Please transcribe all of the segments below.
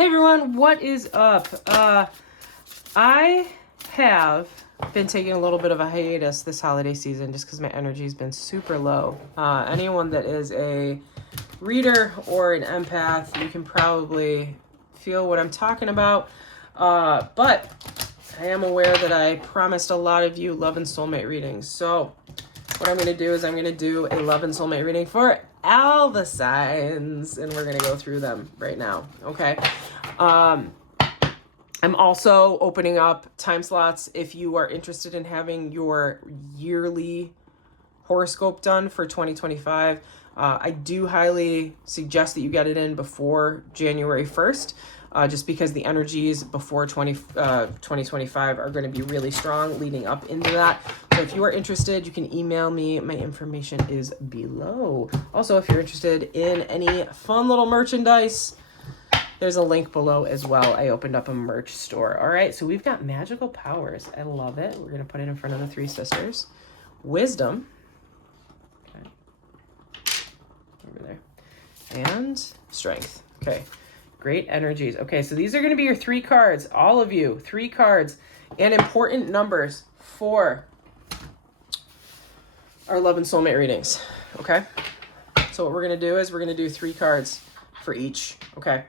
Hey everyone, what is up? I have been taking a little bit of a hiatus this holiday season just because my energy has been super low. Anyone that is a reader or an empath, you can probably feel what I'm talking about. But I am aware that I promised a lot of you love and soulmate readings. So what I'm going to do is I'm going to do a love and soulmate reading for all the signs, and we're going to go through them right now. Okay. I'm also opening up time slots if you are interested in having your yearly horoscope done for 2025. I do highly suggest that you get it in before January 1st, just because the energies before 2025 are going to be really strong leading up into that. So if you are interested, you can email me. My information is below. Also, if you're interested in any fun little merchandise, there's a link below as well. I opened up a merch store. All right, so we've got magical powers. I love it. We're going to put it in front of the three sisters. Wisdom. Okay. Over there. And strength. Okay. Great energies. Okay, so these are going to be your three cards. All of you, three cards. And important numbers for our love and soulmate readings. Okay? So what we're going to do is we're going to do three cards for each. Okay?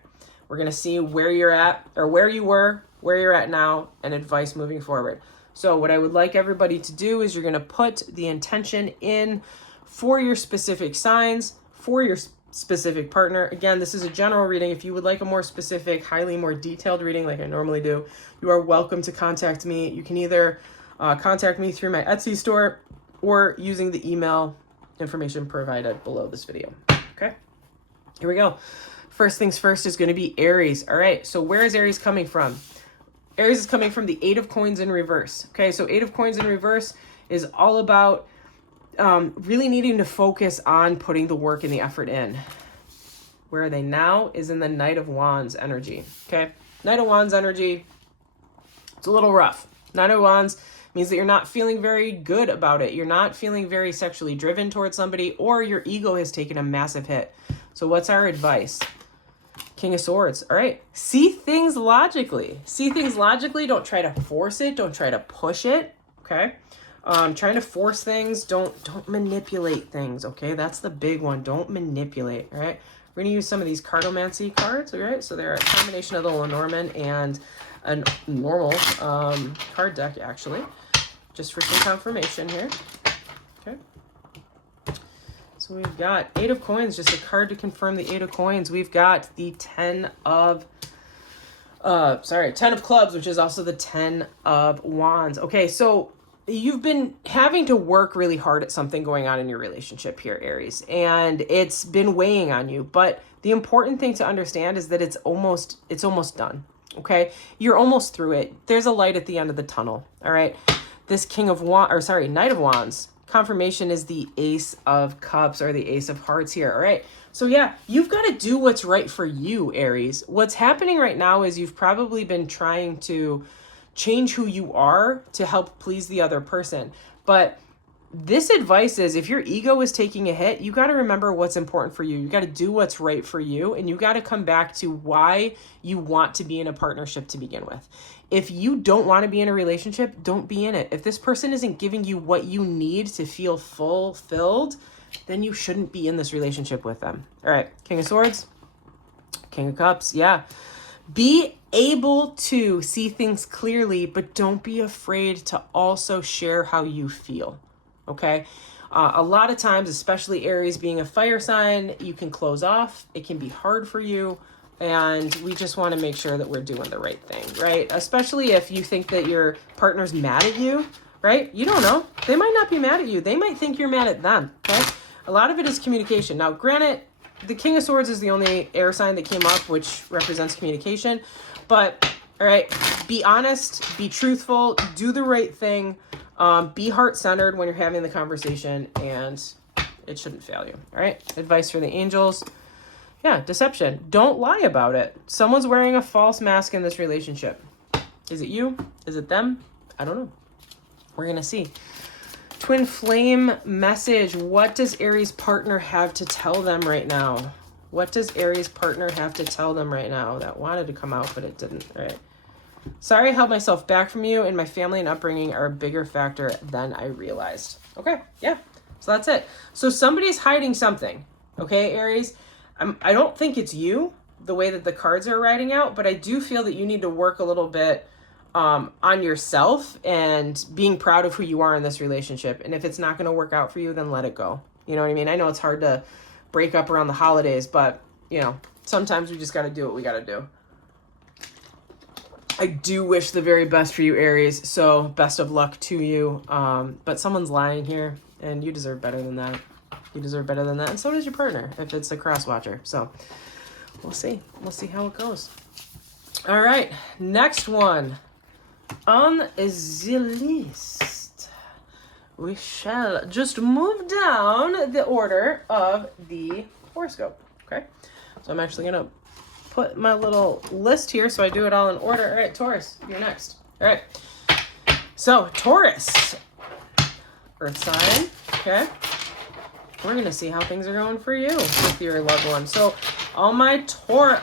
We're going to see where you're at, or where you were, where you're at now, and advice moving forward. So what I would like everybody to do is you're going to put the intention in for your specific signs, for your specific partner. Again, this is a general reading. If you would like a more specific, highly more detailed reading like I normally do, you are welcome to contact me. You can either contact me through my Etsy store or using the email information provided below this video. Okay, here we go. First things first is going to be Aries. All right, so where is Aries coming from? Aries is coming from the Eight of Coins in reverse. Okay, so Eight of Coins in reverse is all about really needing to focus on putting the work and the effort in. Where are they now is in the Knight of Wands energy. Okay, Knight of Wands energy, it's a little rough. Knight of Wands means that you're not feeling very good about it. You're not feeling very sexually driven towards somebody, or your ego has taken a massive hit. So what's our advice? King of Swords. All right. See things logically. See things logically. Don't try to force it. Don't try to push it. Okay. Trying to force things. Don't manipulate things. Okay. That's the big one. Don't manipulate. All right. We're going to use some of these cartomancy cards. All right. So they're a combination of the Lenormand and a normal card deck, actually, just for some confirmation here. Okay. So we've got Eight of Coins, just a card to confirm the Eight of Coins. We've got the 10 of Clubs, which is also the 10 of Wands. Okay, so you've been having to work really hard at something going on in your relationship here, Aries, and it's been weighing on you. But the important thing to understand is that it's almost done. Okay, you're almost through it. There's a light at the end of the tunnel. All right, this Knight of Wands. Confirmation is the Ace of Cups, or the Ace of Hearts here. All right. So yeah, you've got to do what's right for you, Aries. What's happening right now is you've probably been trying to change who you are to help please the other person. But this advice is, if your ego is taking a hit, you got to remember what's important for you. You got to do what's right for you, and you got to come back to why you want to be in a partnership to begin with. If you don't want to be in a relationship, don't be in it. If this person isn't giving you what you need to feel fulfilled, then you shouldn't be in this relationship with them. All right, King of Swords, King of Cups, yeah. Be able to see things clearly, but don't be afraid to also share how you feel. Okay. A lot of times, especially Aries being a fire sign, you can close off. It can be hard for you. And we just want to make sure that we're doing the right thing, right? Especially if you think that your partner's mad at you, right? You don't know. They might not be mad at you. They might think you're mad at them, okay? A lot of it is communication. Now, granted, the King of Swords is the only air sign that came up, which represents communication. But, all right, be honest, be truthful, do the right thing. Be heart-centered when you're having the conversation, and it shouldn't fail you. All right, advice for the angels. Yeah, deception. Don't lie about it. Someone's wearing a false mask in this relationship. Is it you? Is it them? I don't know. We're going to see. Twin flame message. What does Aries partner have to tell them right now? What does Aries partner have to tell them right now? That wanted to come out, but it didn't. All right. Sorry I held myself back from you, and my family and upbringing are a bigger factor than I realized. Okay, yeah. So that's it. So somebody's hiding something. Okay, Aries? I don't think it's you, the way that the cards are writing out, but I do feel that you need to work a little bit on yourself and being proud of who you are in this relationship. And if it's not going to work out for you, then let it go. You know what I mean? I know it's hard to break up around the holidays, but, you know, sometimes we just got to do what we got to do. I do wish the very best for you, Aries. So best of luck to you. But someone's lying here, and you deserve better than that. You deserve better than that. And so does your partner, if it's a cross watcher. So we'll see. We'll see how it goes. All right. Next one. On the list, we shall just move down the order of the horoscope. Okay. So I'm actually going to put my little list here so I do it all in order. All right, Taurus, you're next. All right. So, Taurus, Earth sign. Okay. We're going to see how things are going for you with your loved one. So, all my Tauruses,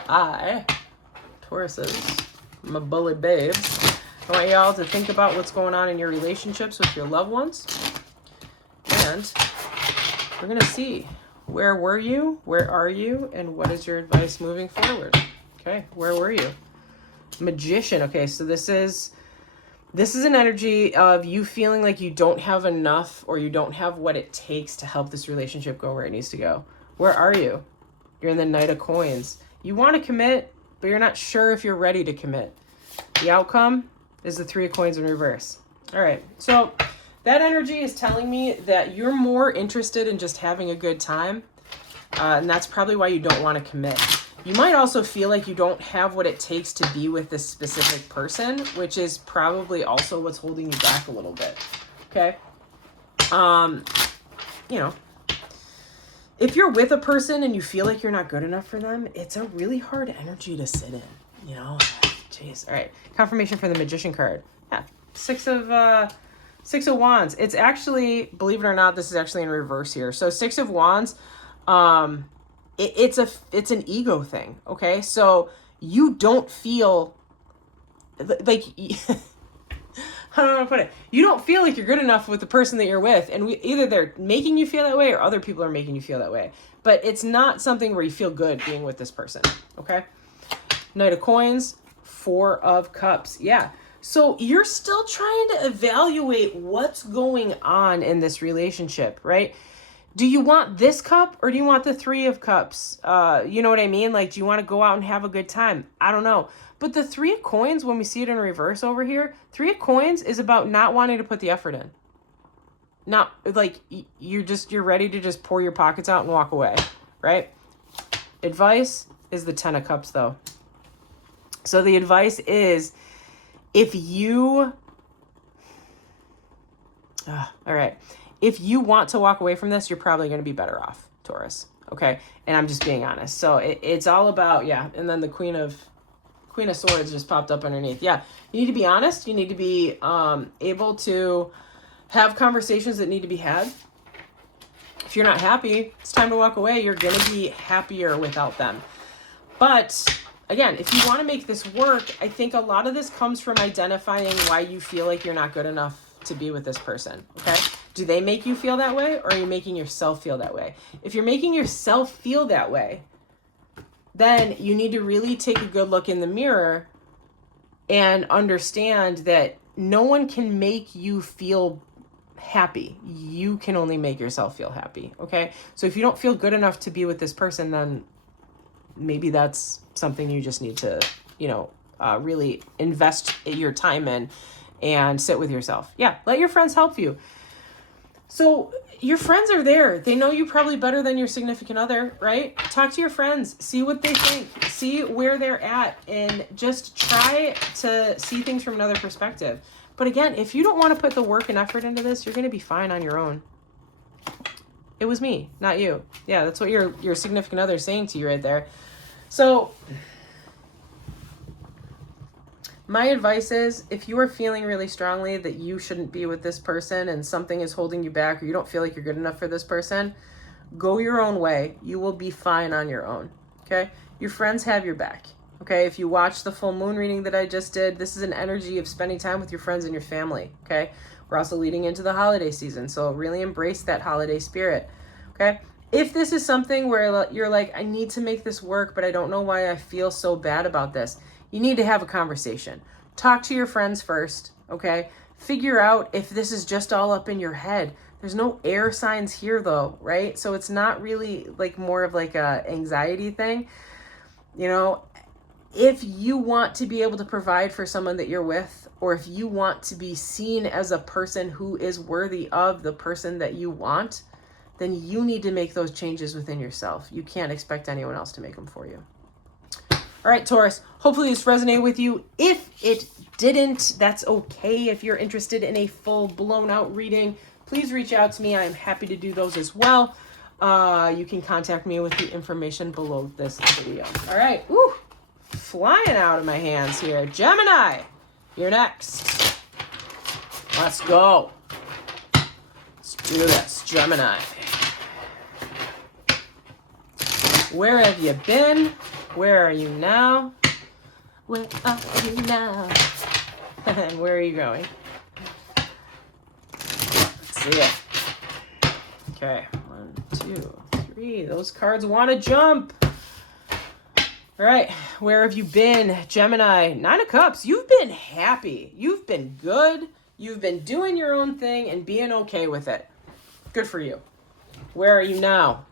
my bully babes, I want y'all to think about what's going on in your relationships with your loved ones. And we're going to see, where were you? Where are you? And what is your advice moving forward? Okay, where were you? Magician. Okay, so this is an energy of you feeling like you don't have enough, or you don't have what it takes to help this relationship go where it needs to go. Where are you? You're in the Knight of Coins. You want to commit, but you're not sure if you're ready to commit. The outcome is the Three of Coins in reverse. All right, so that energy is telling me that you're more interested in just having a good time, and that's probably why you don't want to commit. You might also feel like you don't have what it takes to be with this specific person, which is probably also what's holding you back a little bit. Okay? You know, if you're with a person and you feel like you're not good enough for them, it's a really hard energy to sit in, you know? Jeez. All right. Confirmation for the Magician card. Yeah. Six of Wands. It's actually, believe it or not, this is actually in reverse here. So Six of Wands, it's an ego thing. Okay. So you don't feel like, I don't know how to put it. You don't feel like you're good enough with the person that you're with. And either they're making you feel that way, or other people are making you feel that way. But it's not something where you feel good being with this person. Okay. Knight of Coins. Four of Cups. Yeah. So you're still trying to evaluate what's going on in this relationship, right? Do you want this cup, or do you want the Three of Cups? You know what I mean? Like, do you want to go out and have a good time? I don't know. But the Three of Coins, when we see it in reverse over here, Three of Coins is about not wanting to put the effort in. Not like you're ready to just pour your pockets out and walk away, right? Advice is the Ten of Cups, though. So the advice is, if you, all right, if you want to walk away from this, you're probably going to be better off, Taurus. Okay. And I'm just being honest. So it's all about, yeah. And then the Queen of Swords just popped up underneath. Yeah. You need to be honest. You need to be able to have conversations that need to be had. If you're not happy, it's time to walk away. You're going to be happier without them. But again, if you want to make this work, I think a lot of this comes from identifying why you feel like you're not good enough to be with this person, okay? Do they make you feel that way, or are you making yourself feel that way? If you're making yourself feel that way, then you need to really take a good look in the mirror and understand that no one can make you feel happy. You can only make yourself feel happy, okay? So if you don't feel good enough to be with this person, then maybe that's something you just need to, really invest your time in and sit with yourself. Yeah, let your friends help you. So your friends are there. They know you probably better than your significant other, right? Talk to your friends. See what they think. See where they're at. And just try to see things from another perspective. But again, if you don't want to put the work and effort into this, you're going to be fine on your own. It was me, not you. Yeah, that's what your significant other is saying to you right there. So my advice is, if you are feeling really strongly that you shouldn't be with this person and something is holding you back, or you don't feel like you're good enough for this person, go your own way. You will be fine on your own. okay? Your friends have your back, okay? If you watch the full moon reading that I just did, this is an energy of spending time with your friends and your family, okay? We're also leading into the holiday season, so really embrace that holiday spirit, okay? If this is something where you're like, I need to make this work, but I don't know why I feel so bad about this, you need to have a conversation. Talk to your friends first, okay? Figure out if this is just all up in your head. There's no air signs here though, right? So it's not really like more of like a anxiety thing. You know, if you want to be able to provide for someone that you're with, or if you want to be seen as a person who is worthy of the person that you want, then you need to make those changes within yourself. You can't expect anyone else to make them for you. All right, Taurus, hopefully this resonated with you. If it didn't, that's okay. If you're interested in a full blown out reading, please reach out to me. I'm happy to do those as well. You can contact me with the information below this video. All right, woo, flying out of my hands here. Gemini, you're next. Let's go. Let's do this, Gemini. Where have you been? Where are you now? Where are you now? And where are you going? Let's see it. Okay, 1, 2, 3. Those cards want to jump. All right, where have you been, Gemini? 9 of Cups. You've been happy. You've been good. You've been doing your own thing and being okay with it. Good for you. Where are you now?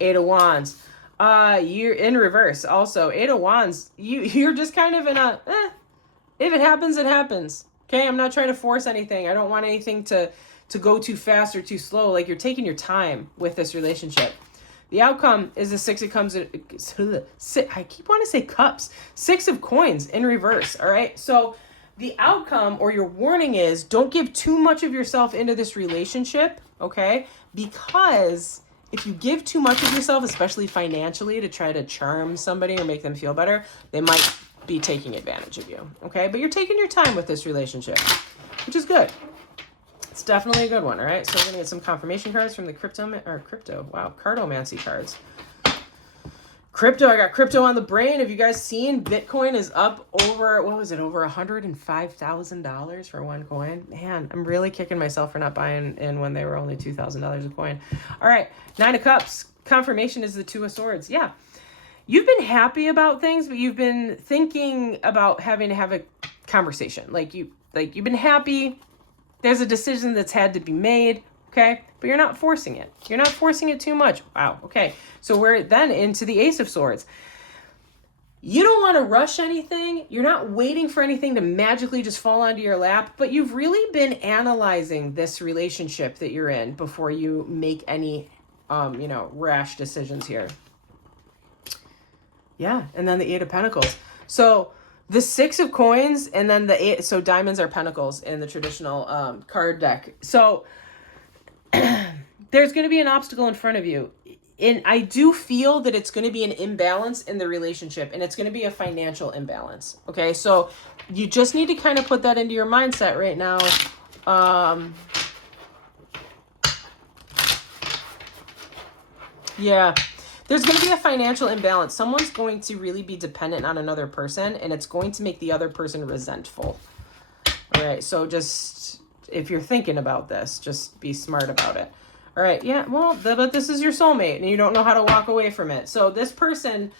8 of Wands. You're in reverse. Also, 8 of Wands. You're just kind of in a, if it happens, it happens. Okay, I'm not trying to force anything. I don't want anything to go too fast or too slow. Like, you're taking your time with this relationship. The outcome is the 6 of Cups. I keep wanting to say cups. 6 of Coins in reverse. All right. So the outcome or your warning is don't give too much of yourself into this relationship. Okay, because if you give too much of yourself, especially financially, to try to charm somebody or make them feel better, they might be taking advantage of you, okay? But you're taking your time with this relationship, which is good. It's definitely a good one, all right? So we're going to get some confirmation cards from the cardomancy cards. Crypto, I got crypto on the brain. Have you guys seen Bitcoin is up over, what was it, over $105,000 for one coin? Man, I'm really kicking myself for not buying in when they were only $2,000 a coin. All right, 9 of Cups. Confirmation is the 2 of Swords. Yeah, you've been happy about things, but you've been thinking about having to have a conversation. You've been happy. There's a decision that's had to be made. Okay, but you're not forcing it. You're not forcing it too much. Wow. Okay, so we're then into the Ace of Swords. You don't want to rush anything. You're not waiting for anything to magically just fall onto your lap, but you've really been analyzing this relationship that you're in before you make any, rash decisions here. Yeah, and then the 8 of Pentacles. So the 6 of Coins and then the 8. So diamonds are pentacles in the traditional card deck. So there's going to be an obstacle in front of you. And I do feel that it's going to be an imbalance in the relationship, and it's going to be a financial imbalance. Okay, so you just need to kind of put that into your mindset right now. Yeah, there's going to be a financial imbalance. Someone's going to really be dependent on another person, and it's going to make the other person resentful. All right, so just, if you're thinking about this, just be smart about it. All right, yeah, well, but this is your soulmate, and you don't know how to walk away from it. So this person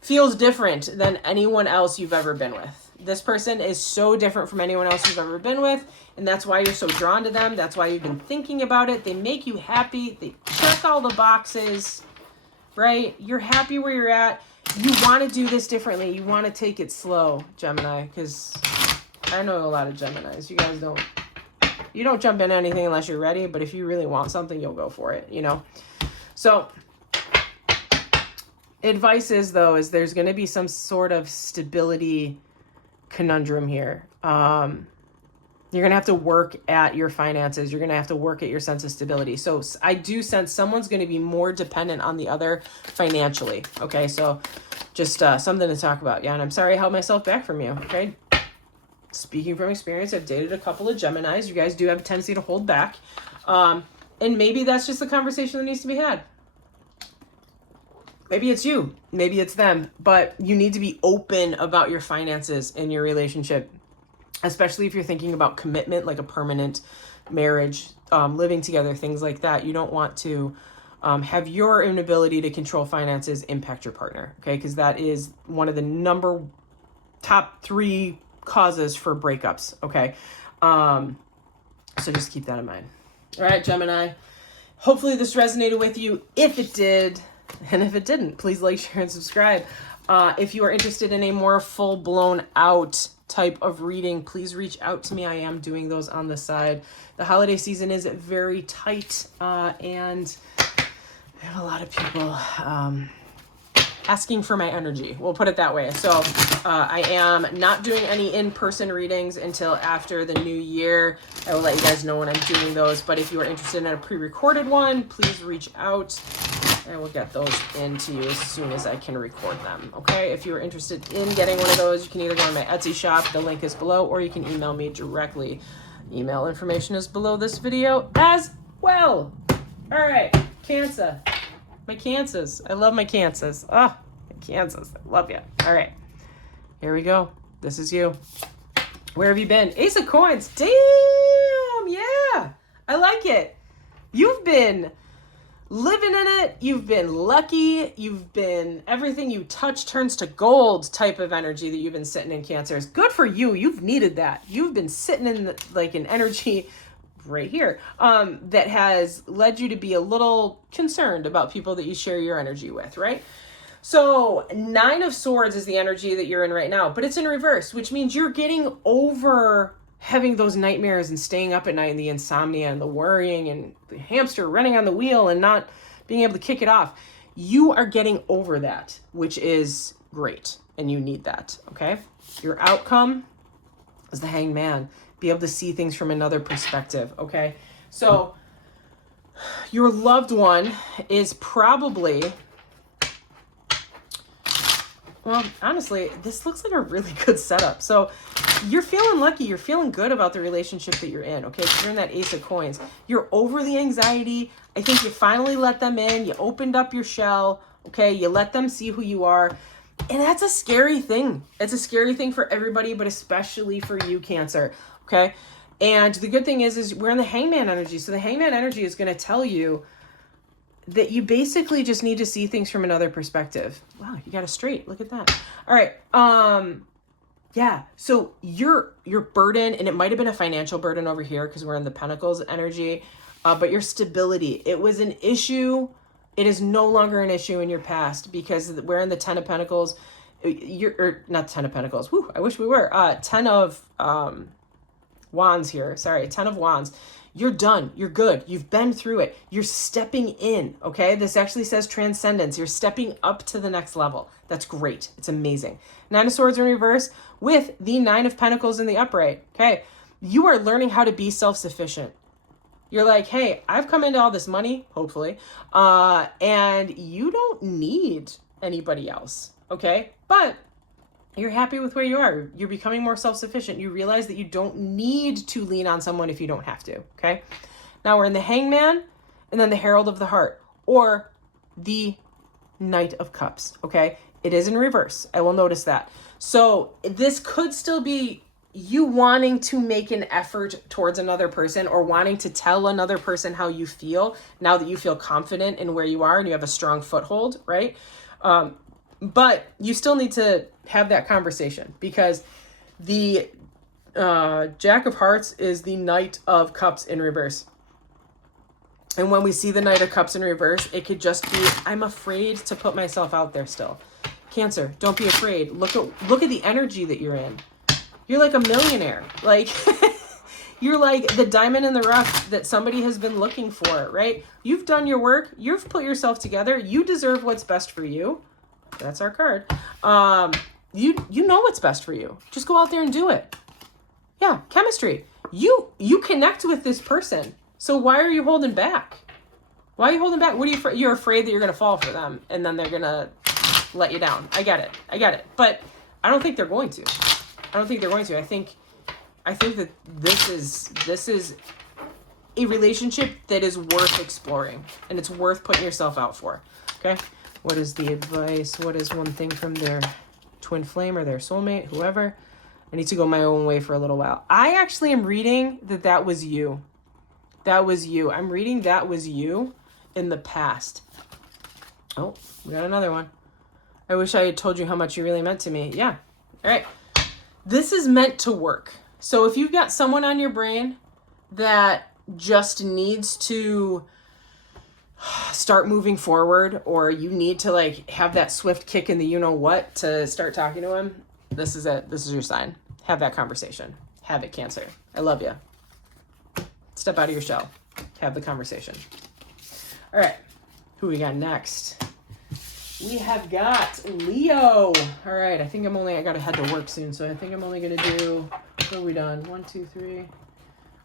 feels different than anyone else you've ever been with. This person is so different from anyone else you've ever been with, and that's why you're so drawn to them. That's why you've been thinking about it. They make you happy. They check all the boxes, right? You're happy where you're at. You want to do this differently. You want to take it slow, Gemini, because I know a lot of Geminis. You guys don't. You don't jump into anything unless you're ready, but if you really want something, you'll go for it, So advice is, though, is there's going to be some sort of stability conundrum here. You're going to have to work at your finances. You're going to have to work at your sense of stability. So I do sense someone's going to be more dependent on the other financially. Okay, so just something to talk about. Yeah, and I'm sorry I held myself back from you, okay? Speaking from experience, I've dated a couple of Geminis. You guys do have a tendency to hold back. And maybe that's just a conversation that needs to be had. Maybe it's you, maybe it's them, but you need to be open about your finances in your relationship, especially if you're thinking about commitment, like a permanent marriage, living together, things like that. You don't want to have your inability to control finances impact your partner, okay? Because that is one of the top 3 causes for breakups, okay? So just keep that in mind. All right, Gemini. Hopefully this resonated with you. If it did, and if it didn't, please like, share, and subscribe. If you are interested in a more full-blown out type of reading, please reach out to me. I am doing those on the side. The holiday season is very tight, and I have a lot of people asking for my energy. We'll put it that way. So I am not doing any in-person readings until after the new year. I will let you guys know when I'm doing those. But if you are interested in a pre-recorded one, please reach out. I will get those into you as soon as I can record them. Okay? If you are interested in getting one of those, you can either go to my Etsy shop. The link is below, or you can email me directly. Email information is below this video as well. All right, Cancer. My Cancers. I love my Cancers. Ah, my Cancers. I love you. All right. Here we go. This is you. Where have you been? Ace of Coins. Damn. Yeah. I like it. You've been living in it. You've been lucky. You've been everything you touch turns to gold type of energy that you've been sitting in, Cancers. Good for you. You've needed that. You've been sitting in an energy right here, that has led you to be a little concerned about people that you share your energy with, right? So 9 of Swords is the energy that you're in right now, but it's in reverse, which means you're getting over having those nightmares and staying up at night and the insomnia and the worrying and the hamster running on the wheel and not being able to kick it off. You are getting over that, which is great, and you need that, okay? Your outcome is the Hanged Man. Be able to see things from another perspective, okay? So your loved one is probably, well, honestly, this looks like a really good setup. So you're feeling lucky. You're feeling good about the relationship that you're in, okay? You're in that Ace of Coins. You're over the anxiety. I think you finally let them in. You opened up your shell, okay? You let them see who you are. And that's a scary thing. It's a scary thing for everybody, but especially for you, Cancer. Okay. And the good thing is we're in the Hangman energy. So the Hangman energy is going to tell you that you basically just need to see things from another perspective. Wow. You got it straight. Look at that. All right. Yeah. So your burden, and it might've been a financial burden over here because we're in the Pentacles energy, but your stability, it was an issue. It is no longer an issue in your past because we're in the 10 of Pentacles. Not 10 of Pentacles. Whew, I wish we were. 10 of, Wands here. Sorry, 10 of Wands. You're done. You're good. You've been through it. You're stepping in, okay? This actually says transcendence. You're stepping up to the next level. That's great. It's amazing. 9 of Swords in reverse with the 9 of Pentacles in the upright, okay? You are learning how to be self-sufficient. You're like, hey, I've come into all this money, hopefully, and you don't need anybody else, okay? But you're happy with where you are. You're becoming more self-sufficient. You realize that you don't need to lean on someone if you don't have to, okay? Now we're in the Hangman and then the Herald of the Heart, or the Knight of Cups, okay? It is in reverse. I will notice that. So this could still be you wanting to make an effort towards another person or wanting to tell another person how you feel now that you feel confident in where you are and you have a strong foothold, right? But you still need to have that conversation because the Jack of Hearts is the Knight of Cups in reverse. And when we see the Knight of Cups in reverse, it could just be, I'm afraid to put myself out there still. Cancer, don't be afraid. Look at the energy that you're in. You're like a millionaire. Like, you're like the diamond in the rough that somebody has been looking for, right? You've done your work. You've put yourself together. You deserve what's best for you. That's our card. You know what's best for you. Just go out there and do it. Yeah, chemistry. You connect with this person. So why are you holding back? Why are you holding back? What are you you're afraid that you're going to fall for them and then they're going to let you down. I get it. But I don't think they're going to. I think that this is a relationship that is worth exploring and it's worth putting yourself out for. Okay. What is the advice? What is one thing from their twin flame or their soulmate, whoever? I need to go my own way for a little while. I actually am reading that was you. That was you. I'm reading that was you in the past. Oh, we got another one. I wish I had told you how much you really meant to me. Yeah. All right. This is meant to work. So if you've got someone on your brain that just needs to start moving forward, or you need to like have that swift kick in the you-know-what to start talking to him, this is it. This is your sign. Have that conversation. Have it, Cancer. I love you. Step out of your shell. Have the conversation. All right. Who we got next? We have got Leo. All right. I think I got to head to work soon. So I think I'm only going to do, what are we done? 1, 2, 3.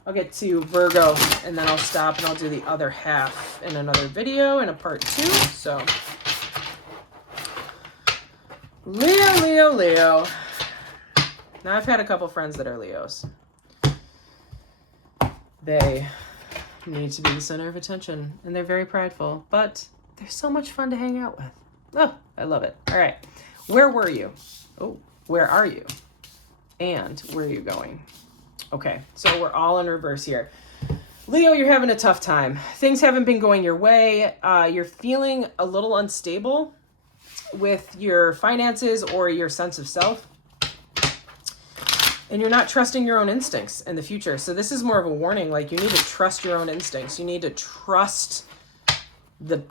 I'll get to Virgo and then I'll stop and I'll do the other half in another video in a part 2. So Leo. Now I've had a couple friends that are Leos. They need to be the center of attention and they're very prideful, but they're so much fun to hang out with. Oh, I love it. All right. Where were you? Oh, where are you? And where are you going? Okay, so we're all in reverse here. Leo, you're having a tough time. Things haven't been going your way. You're feeling a little unstable with your finances or your sense of self. And you're not trusting your own instincts in the future. So this is more of a warning. Like, you need to trust your own instincts. You need to trust the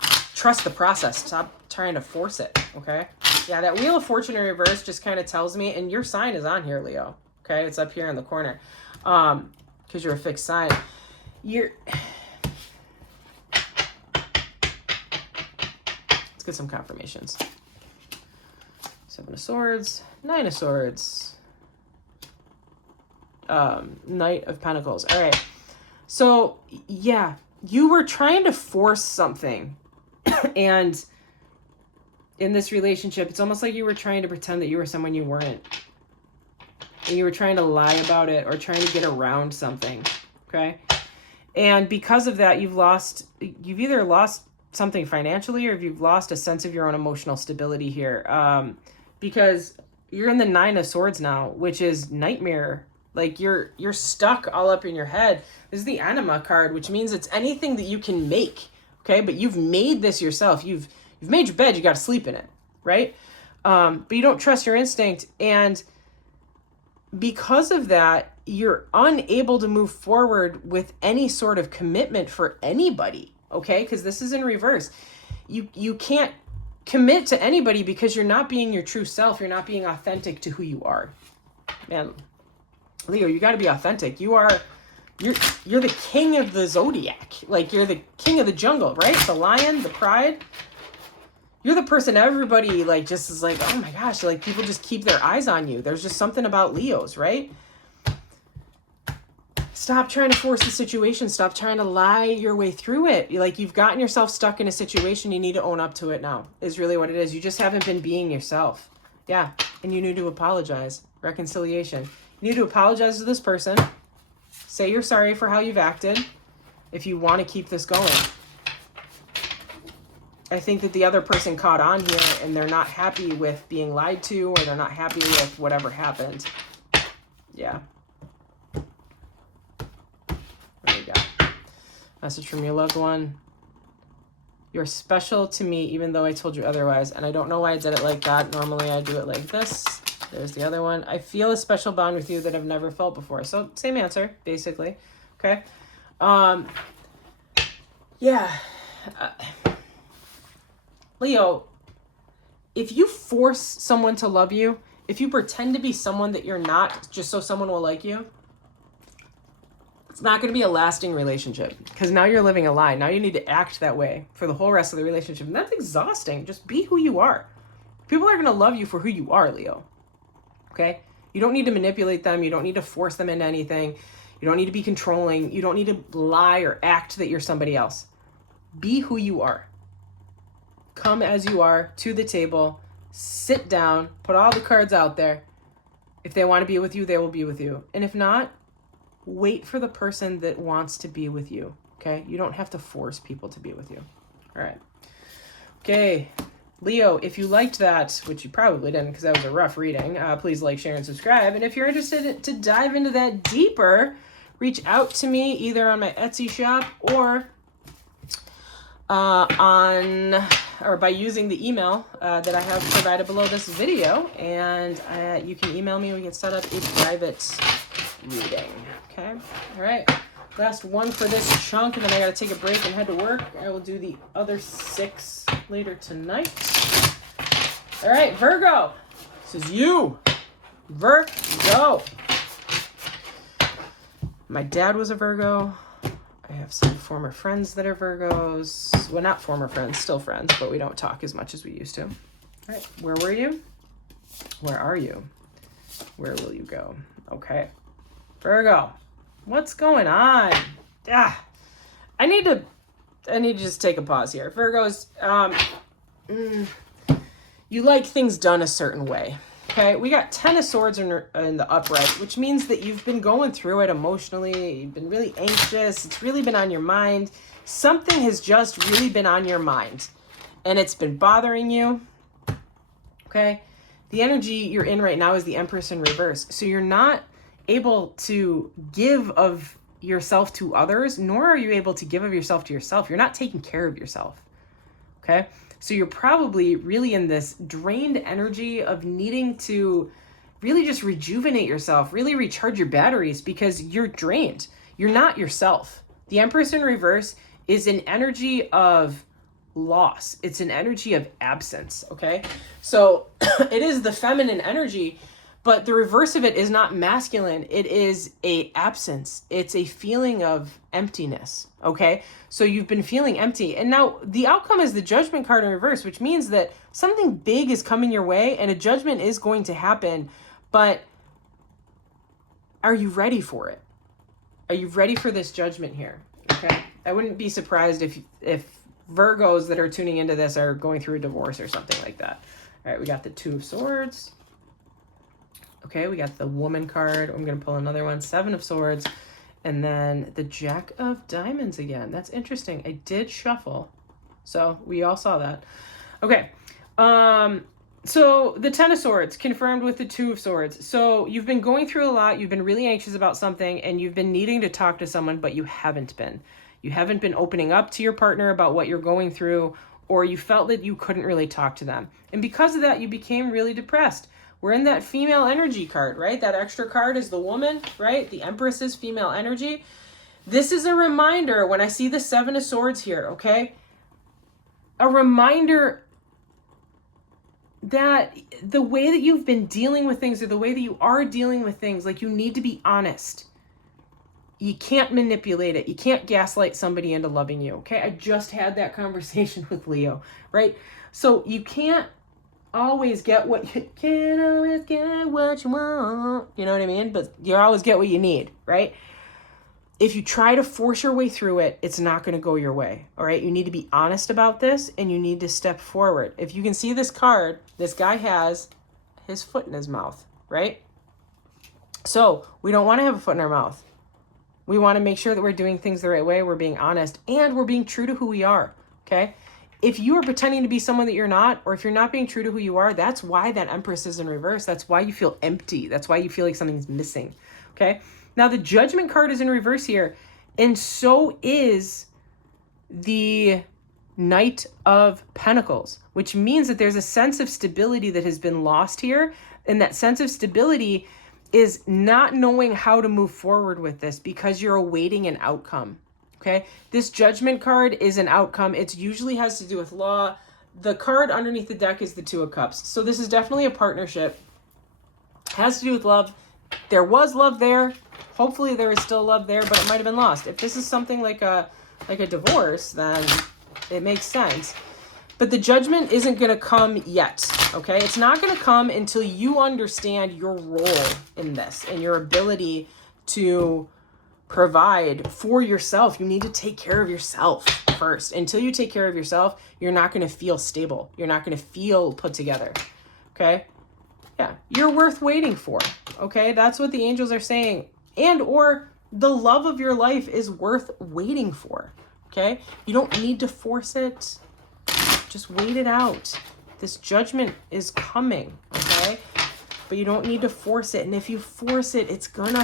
process. Stop trying to force it, okay? Yeah, that Wheel of Fortune in reverse just kind of tells me, and your sign is on here, Leo, okay? It's up here in the corner. Because you're a fixed sign. Let's get some confirmations. 7 of Swords, 9 of Swords, Knight of Pentacles. All right. So, yeah, you were trying to force something. And in this relationship, it's almost like you were trying to pretend that you were someone you weren't. And you were trying to lie about it or trying to get around something, okay? And because of that, you've either lost something financially or you've lost a sense of your own emotional stability here. Because you're in the 9 of Swords now, which is nightmare. Like, you're stuck all up in your head. This is the Anima card, which means it's anything that you can make, okay? But you've made this yourself. You've made your bed, you got to sleep in it, right? But you don't trust your instinct, and because of that, you're unable to move forward with any sort of commitment for anybody, okay? Because this is in reverse. You can't commit to anybody because you're not being your true self. You're not being authentic to who you are. Man, Leo, you got to be authentic. You're the king of the zodiac. Like, you're the king of the jungle, right? The lion, the pride. You're the person everybody like just is like, oh my gosh, like people just keep their eyes on you. There's just something about Leos, right? Stop trying to force the situation. Stop trying to lie your way through it. You've gotten yourself stuck in a situation. You need to own up to it now, is really what it is. You just haven't been being yourself. Yeah. And you need to apologize. Reconciliation. You need to apologize to this person. Say you're sorry for how you've acted if you want to keep this going. I think that the other person caught on here and they're not happy with being lied to, or they're not happy with whatever happened. Yeah. What do we got? Message from your loved one. You're special to me even though I told you otherwise. And I don't know why I did it like that. Normally I do it like this. There's the other one. I feel a special bond with you that I've never felt before. So same answer, basically. Okay. Yeah. Leo, if you force someone to love you, if you pretend to be someone that you're not just so someone will like you, it's not going to be a lasting relationship, because now you're living a lie. Now you need to act that way for the whole rest of the relationship. And that's exhausting. Just be who you are. People are going to love you for who you are, Leo. Okay? You don't need to manipulate them. You don't need to force them into anything. You don't need to be controlling. You don't need to lie or act that you're somebody else. Be who you are. Come as you are to the table, sit down, put all the cards out there. If they want to be with you, they will be with you. And if not, wait for the person that wants to be with you, okay? You don't have to force people to be with you. All right. Okay. Leo, if you liked that, which you probably didn't because that was a rough reading, please like, share, and subscribe. And if you're interested to dive into that deeper, reach out to me either on my Etsy shop or by using the email that I have provided below this video, and you can email me and we can set up a private reading. Okay, all right, last one for this chunk, and then I gotta take a break and head to work. I will do the other 6 later tonight. All right, Virgo, this is you. Virgo. My dad was a Virgo. I have some former friends that are Virgos. Well, not former friends, still friends, but we don't talk as much as we used to. All right, where were you? Where are you? Where will you go? Okay, Virgo, what's going on? I need to just take a pause here. Virgos, you like things done a certain way. Okay, we got 10 of Swords in the upright, which means that you've been going through it emotionally. You've been really anxious. It's really been on your mind. Something has just really been on your mind, and it's been bothering you. Okay, the energy you're in right now is the Empress in reverse. So you're not able to give of yourself to others, nor are you able to give of yourself to yourself. You're not taking care of yourself. Okay, so you're probably really in this drained energy of needing to really just rejuvenate yourself, really recharge your batteries because you're drained. You're not yourself. The Empress in reverse is an energy of loss. It's an energy of absence, okay? So it is the feminine energy, but the reverse of it is not masculine. It is a absence. It's a feeling of emptiness, okay? So you've been feeling empty. And now the outcome is the Judgment card in reverse, which means that something big is coming your way and a judgment is going to happen. But are you ready for it? Are you ready for this judgment here? Okay. I wouldn't be surprised if Virgos that are tuning into this are going through a divorce or something like that. All right, we got the 2 of Swords. Okay, we got the Woman card. I'm going to pull another one, 7 of Swords. And then the Jack of Diamonds again. That's interesting. I did shuffle. So we all saw that. Okay. So the 10 of Swords confirmed with the 2 of Swords. So you've been going through a lot. You've been really anxious about something and you've been needing to talk to someone, but you haven't been. You haven't been opening up to your partner about what you're going through, or you felt that you couldn't really talk to them. And because of that, you became really depressed. We're in that female energy card, right? That extra card is the woman, right? The Empress is female energy. This is a reminder when I see the 7 of Swords here, okay? A reminder that the way that you've been dealing with things, or the way that you are dealing with things, like, you need to be honest. You can't manipulate it. You can't gaslight somebody into loving you, okay? I just had that conversation with Leo, right? So you can't always get what you can't always get what you want. You know what I mean? But you always get what you need, right? If you try to force your way through it, it's not going to go your way. All right. You need to be honest about this and you need to step forward. If you can see this card, this guy has his foot in his mouth, right? So we don't want to have a foot in our mouth. We want to make sure that we're doing things the right way. We're being honest and we're being true to who we are. Okay. If you are pretending to be someone that you're not, or if you're not being true to who you are, that's why that Empress is in reverse. That's why you feel empty. That's why you feel like something's missing. Okay. Now the Judgment card is in reverse here. And so is the Knight of Pentacles, which means that there's a sense of stability that has been lost here. And that sense of stability is not knowing how to move forward with this because you're awaiting an outcome. Okay, this Judgment card is an outcome. It usually has to do with law. The card underneath the deck is the 2 of Cups. So this is definitely a partnership. Has to do with love. There was love there. Hopefully there is still love there, but it might have been lost. If this is something like a divorce, then it makes sense. But the Judgment isn't going to come yet, okay? It's not going to come until you understand your role in this and your ability to provide for yourself. You need to take care of yourself first. Until you take care of yourself, you're not going to feel stable. You're not going to feel put together. Okay? Yeah, you're worth waiting for. Okay? That's what the angels are saying. And or the love of your life is worth waiting for. Okay? You don't need to force it. Just wait it out. This judgment is coming, okay? But you don't need to force it. And if you force it, it's gonna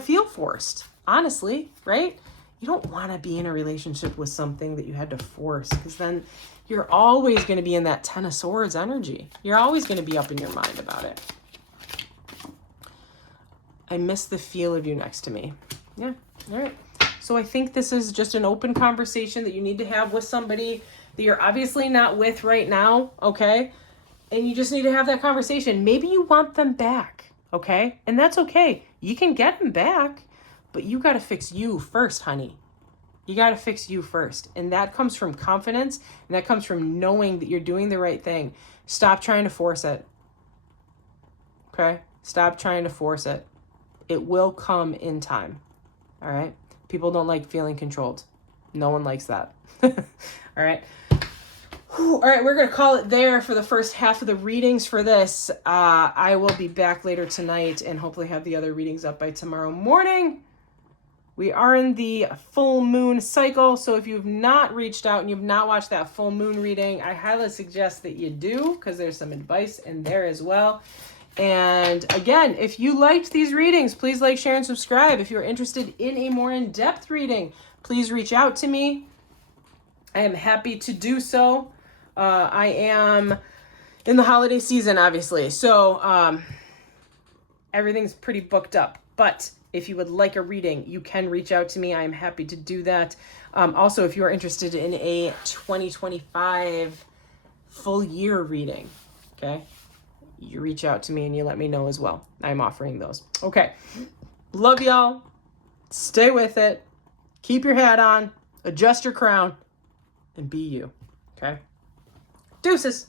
feel forced, honestly, right? You don't want to be in a relationship with something that you had to force, because then you're always going to be in that Ten of Swords energy. You're always going to be up in your mind about it. I miss the feel of you next to me. Yeah, all right. So I think this is just an open conversation that you need to have with somebody that you're obviously not with right now, okay? And you just need to have that conversation. Maybe you want them back, okay? And that's okay. You can get them back, but you got to fix you first, honey. You got to fix you first. And that comes from confidence, and that comes from knowing that you're doing the right thing. Stop trying to force it, okay? Stop trying to force it. It will come in time, all right? People don't like feeling controlled. No one likes that, all right? All right, we're going to call it there for the first half of the readings for this. I will be back later tonight and hopefully have the other readings up by tomorrow morning. We are in the full moon cycle, so if you've not reached out and you've not watched that full moon reading, I highly suggest that you do, because there's some advice in there as well. And again, if you liked these readings, please like, share, and subscribe. If you're interested in a more in-depth reading, please reach out to me. I am happy to do so. I am in the holiday season, obviously, so everything's pretty booked up. But if you would like a reading, you can reach out to me. I am happy to do that. Also, if you are interested in a 2025 full year reading, okay, you reach out to me and you let me know as well. I'm offering those. Okay. Love y'all. Stay with it. Keep your hat on. Adjust your crown. And be you. Okay? Deuces.